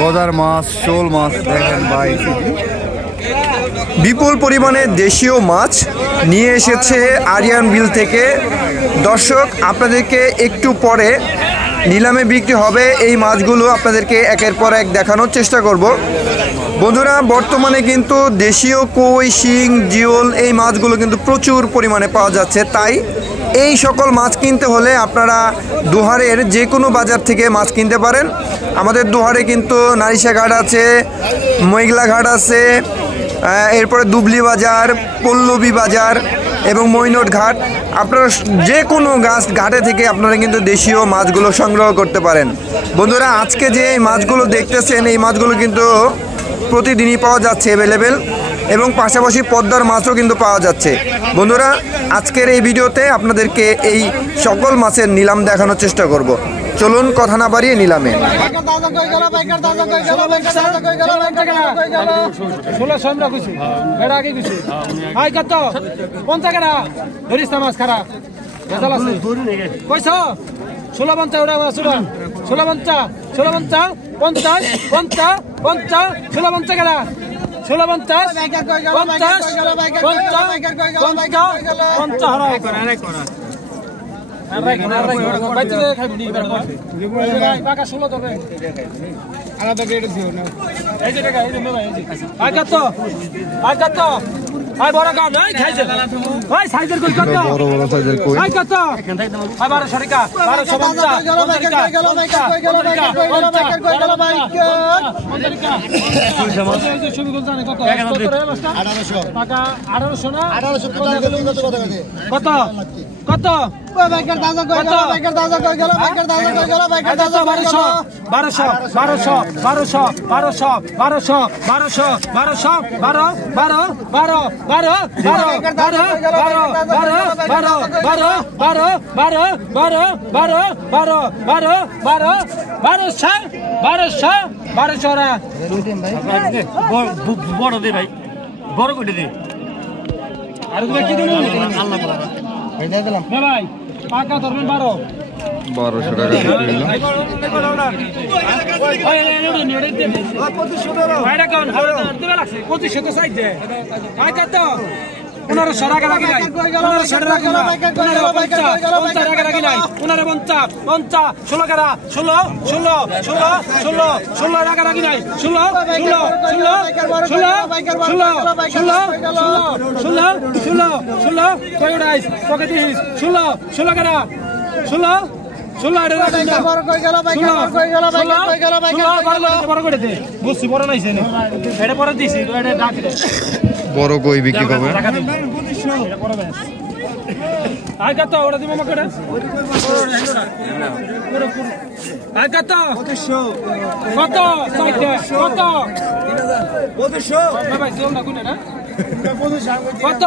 গদার মাছ, শোল মাছ দেখেন ভাই, বিপুল পরিমাণে দেশীয় মাছ নিয়ে এসেছে আরিয়ান বিল থেকে। দর্শক, আপনাদেরকে একটু পরে নিলামে বিক্রি হবে এই মাছগুলো আপনাদেরকে একের পর এক দেখানোর চেষ্টা করব। বন্ধুরা, বর্তমানে কিন্তু দেশীয় কই, শিং, জিওল এই মাছগুলো কিন্তু প্রচুর পরিমাণে পাওয়া যাচ্ছে। তাই এই সকল মাছ কিনতে হলে আপনারা দোহারের যে কোনো বাজার থেকে মাছ কিনতে পারেন। আমাদের দোহারে কিন্তু নারিশা ঘাট আছে, মৈগলা ঘাট আছে, এরপরে দুবলি বাজার, পল্লবী বাজার এবং মৈনট ঘাট। আপনারা যে কোনো ঘাটে থেকে আপনারা কিন্তু দেশীয় মাছগুলো সংগ্রহ করতে পারেন। বন্ধুরা, আজকে যে মাছগুলো দেখতেছেন এই মাছগুলো কিন্তু প্রতিদিনই পাওয়া যাচ্ছে অ্যাভেলেবেল, এবং পাশাপাশি পদ্মার মাছও কিন্তু পাওয়া যাচ্ছে। বন্ধুরা, আজকের এই ভিডিওতে আপনাদেরকে এই সকল মাছের নিলাম দেখানোর চেষ্টা করব। চলুন কথা না বাড়িয়ে নিলামে। কত 1200 বড় দে ভাই, বড় করে দে। আর তুমি কি দিন আল্লাহ ভাই দিয়ে দিলাম ভাই, পাকা ধরবেন 1200 টাকা দিয়ে দিলাম। ওই নেড়ে দে 2500 ভাইটা কোন দিবে লাগছে 2500 তো সাইড দে। আই কত 1500 টাকা লাগি নাই, 1500 টাকা না, 1550 টাকা লাগি নাই, 1550 50 16 টাকা 16 টাকা লাগি নাই, 16 কয় রাইস পকেট 16 টাকা 16 এটা রাখি না, বড় কই গেল ভাই, বড় করে দে। বুঝছি বড় নাইছে না, এটা পরে দিছি, এটা ডাকি দে। বড় কই বিক্রি করবে এটা বড় ব্যাস। আই কত ওটা দিব আমাকে, আই কত 2500 কত সাইডে কত 2500 ভাই জিও না কোনে না কত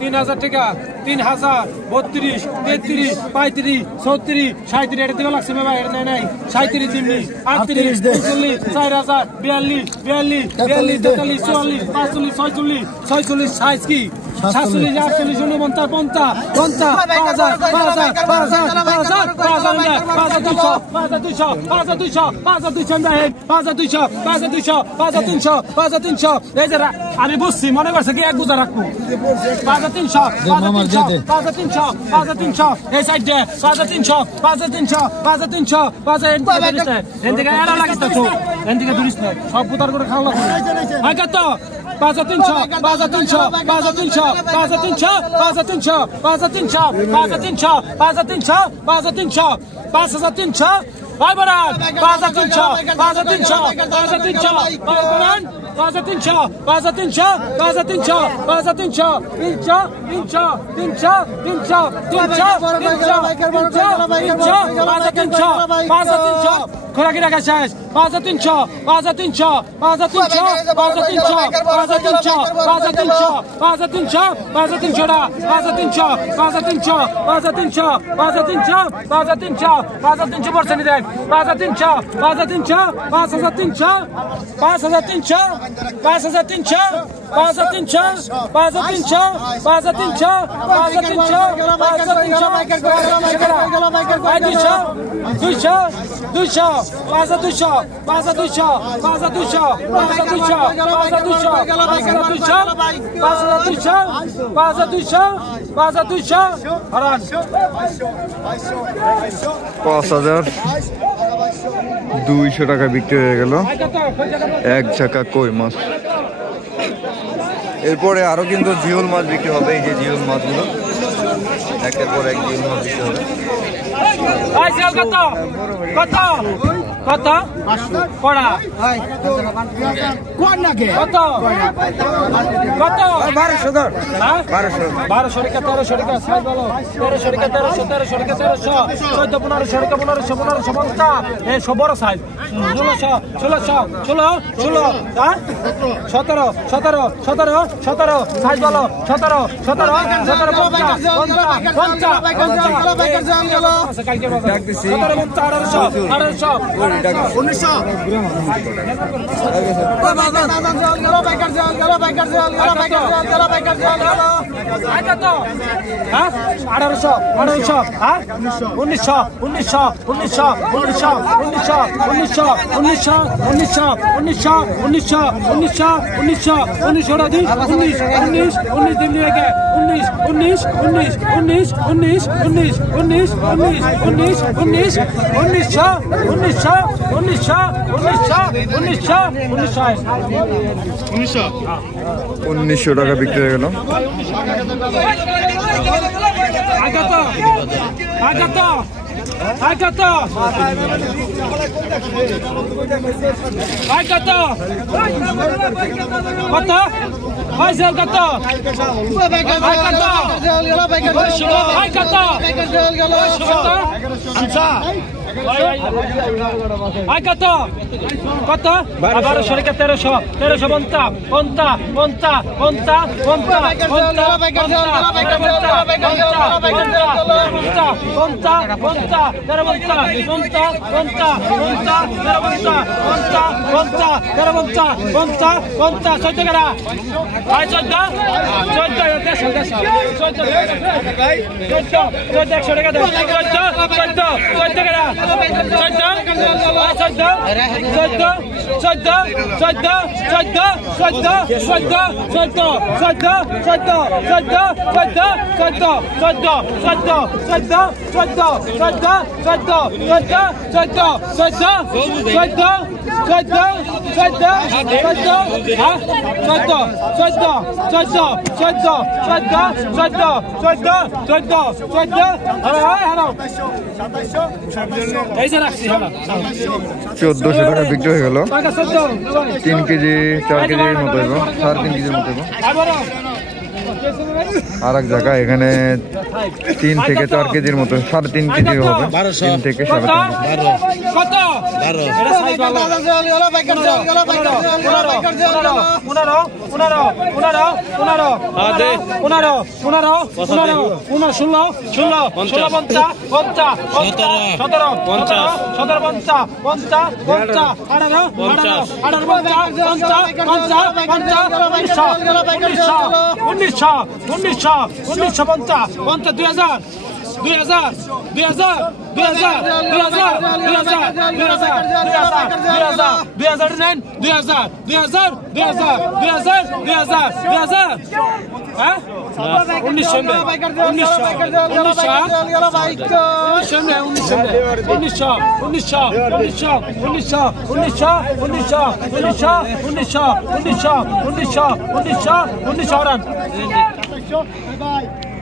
3000 টাকা, 3000 32 33 35 36 37 এটা দিবা লাগছে ভাই, এটা নাই 37 দিমনি 38 39 4000 42 42 43 44 45 46 46 সাইজ কি 47 48 49 50 50 5000 এই যে আমি বুঝছি, মনে করছে কি এক বুঝা রাখবো 5300 এই সাইড দে 5300 এদিকে এরা লাগিস তো এদিকে ধরিস না, সব পুতার করে খাওয়া লাগবে। আই কত 5300 5300 ভাই বড় 5300 300 5 300 5 300 5 300 খোরাকি রাখা শেষ 5 300 5 300 5 300 5 300 5 300 5 300 5 300 5 300 5 300 5 300 5 300 5 300 5 300 5 300 বর্ষণি দেখ 5 300 5 300 5 300 5 300 5 300 5 300 5 300 5 300 5,200 টাকা বিক্রি হয়ে গেল এক ঝাঁকা কই মাছ। এরপরে আরো কিন্তু জিওল মাছ বিক্রি হবে। এই যে জিওল মাছগুলো একের পর এক জিওল মাছ বিক্রি হবে। কত কত কড়া কোন নাকি কত কত 1200 ধর 1200 1200 টাকা 1300 টাকা সাইজ বলো 1300 টাকা 1300 1300 টাকা 1300 14 1500 টাকা 1500 1500 এই সব বড় সাইজ 1600 হ্যাঁ 17 সাইজ বলো 17 উনিশশো টাকা বিক্রি হয়ে গেল। কত 1200 টাকা 1300 বন্তা এই যে রাখছি 1400 টাকা বিক্রি হয়ে গেল। 3 কেজি 4 কেজির মতো হইব, 3.5 কেজির মতো হইব। আর এক জায়গায় এখানে 3 থেকে 4 কেজির মতো 3.5 কেজি হবে। 3 থেকে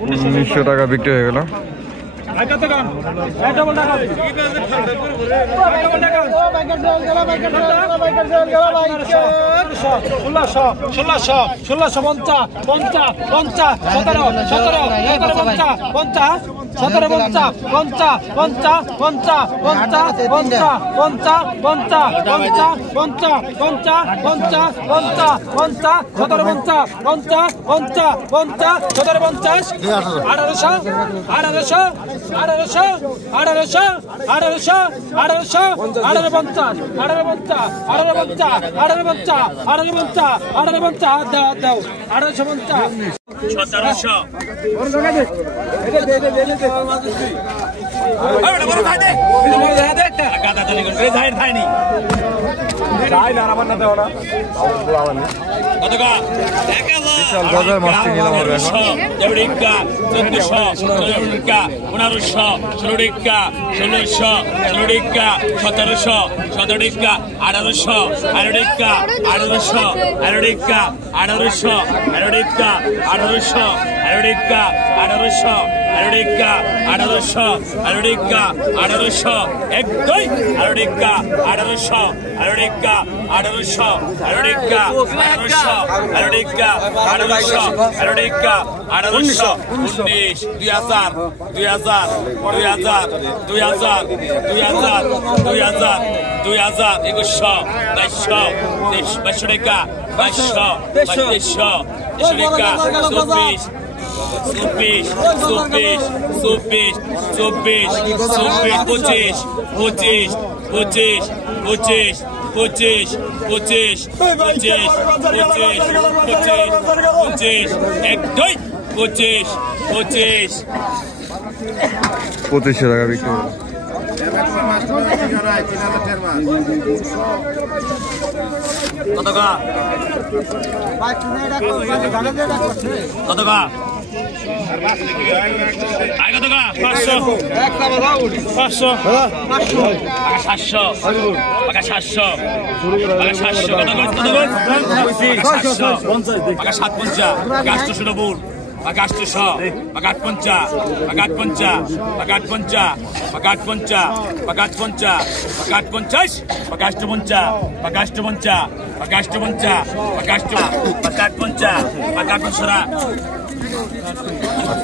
1900 টাকা বিক্রি হয়ে গেল। গজার মাছটি নিলাম আমরা এখন।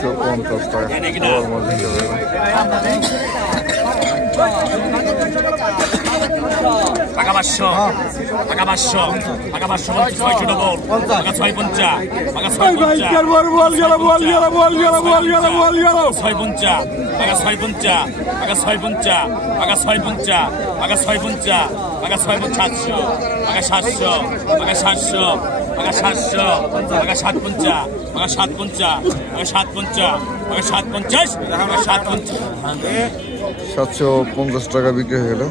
2500 টাকা বিক্রি হলো। $750 টাকা বিক্রি হয়ে গেল।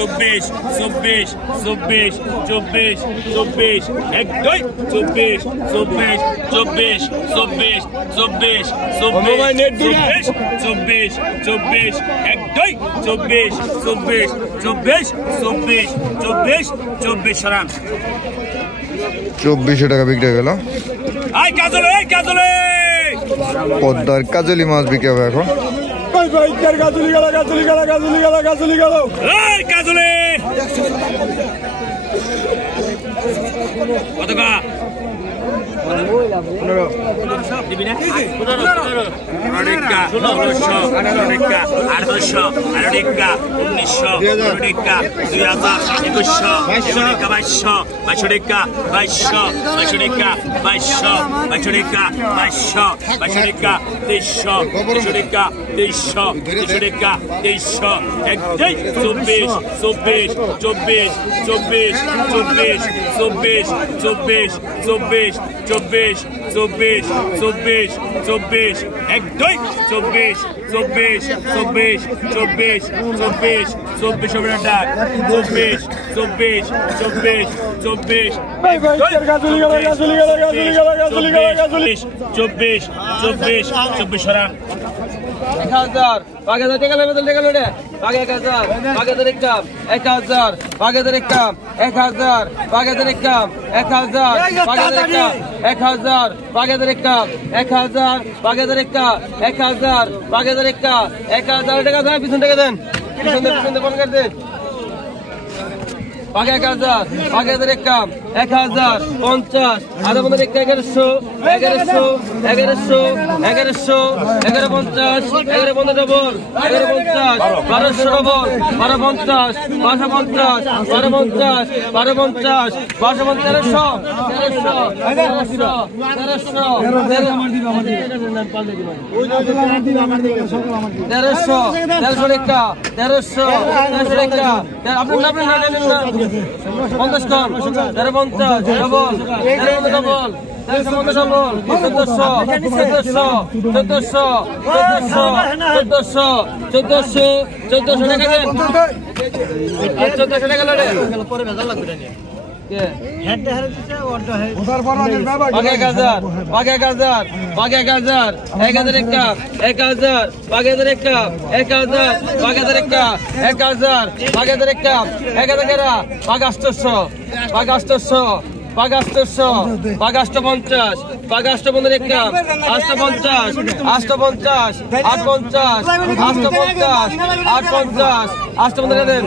চব্বিশ চব্বিশ চব্বিশ চব্বিশ চব্বিশ এক দুই চব্বিশ চব্বিশ চব্বিশ চব্বিশ চব্বিশ চব্বিশ চব্বিশ চব্বিশ এক দুই চব্বিশ চব্বিশ চব্বিশ চব্বিশ চব্বিশ চব্বিশ সরান 2400 টাকা বিক্রি হয়ে গেল। আই কাজলে কাজলে পদ্মার কাজলি মাছ বিক্রি হবে এখন। এই কাজলে কত কা দিবি না 15 আরেকা 1600 আরেকা 1800 আরেকা 1900 আরেকা 2000 2100 আরেকা 2200 2200 2200 2200 2200 2200 2300 2300 2300 2300 এক দুই 24 24 24 24 24 24 24 24 24 24 24 24 এক দুই 24 24 24 24 24 24 হবে না 24 24 24 24 24 24 সরান 1000 1000 টাকা লেবে টাকা লড়ে 1000 1000 এক কাম 1000 1000 এক কাম 1000 1000 এক কাম 1000 1000 এক কাম 1000 1000 এক কাম 1000 1000 এক কাম 1000 1000 এক কাম 1000 টাকা দেন পিছন টাকা দেন পিছন ফোন করে দেন 1000 1000 এক কাম 1000 50 আধা বন্ধ 1100 1100 1100 1100 1150 11 বন্ধ ডবল 1150 1200 ডবল 1250 1250 1250 1250 50 কম 50 ডবল ডবল 850 850 এক কাম 850 850 850 850 850 850 দেন